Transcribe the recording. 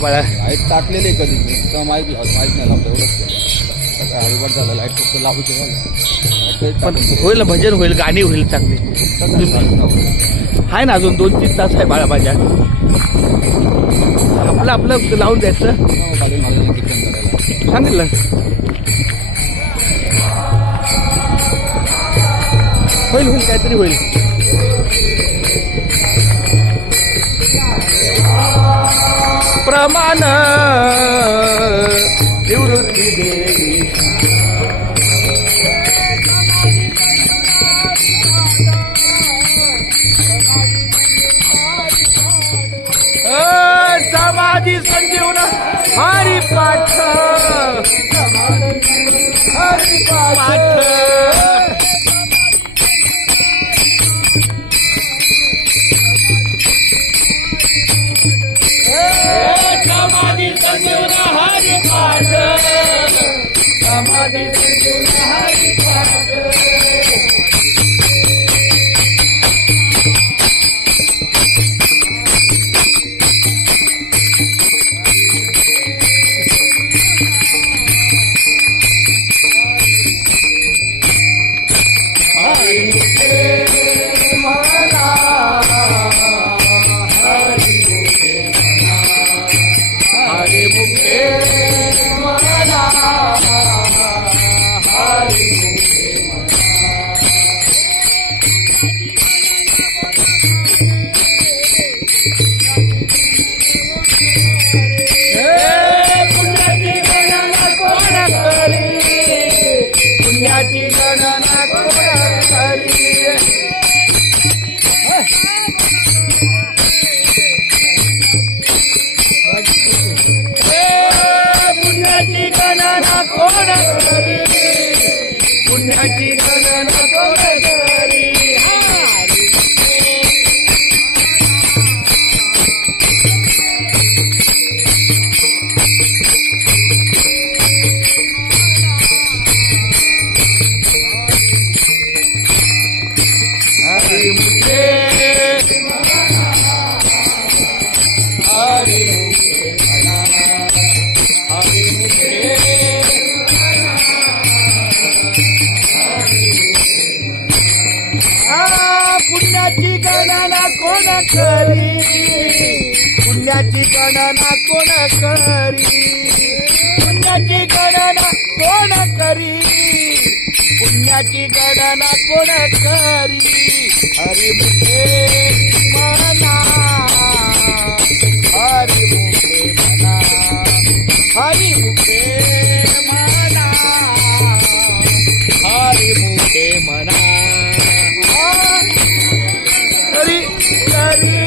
बाळा लाईट टाकलेली आहे कधी तर माहिती नाही लागतं एवढंच सगळं हरिभर झालं लाईट फक्त लागूच झालं पण होईल भजन होईल गाणी होईल चांगली आहे ना अजून 2-3 तास आहे बाळा माझ्या आपलं लावून द्यायचं खाली मला कीर्तन करायला सांगितलं होईल काहीतरी होईल प्रमाण निवृत्ती देवी समाधी संजीवन हरिपाठ समाधी संजीवन हरिपाठ समाधी संजीवन हरिपाठ पुण्याची गणना कोण करी पुण्याची गणना कोण करी पुण्याची गणना कोण करी पुण्याची गणना कोण करी पुण्याची गणना कोण करी हरिमुखे म्हणा हरिमुखे म्हणा हरिमुखे म्हणा हरिमुखे म्हणा हरी हरी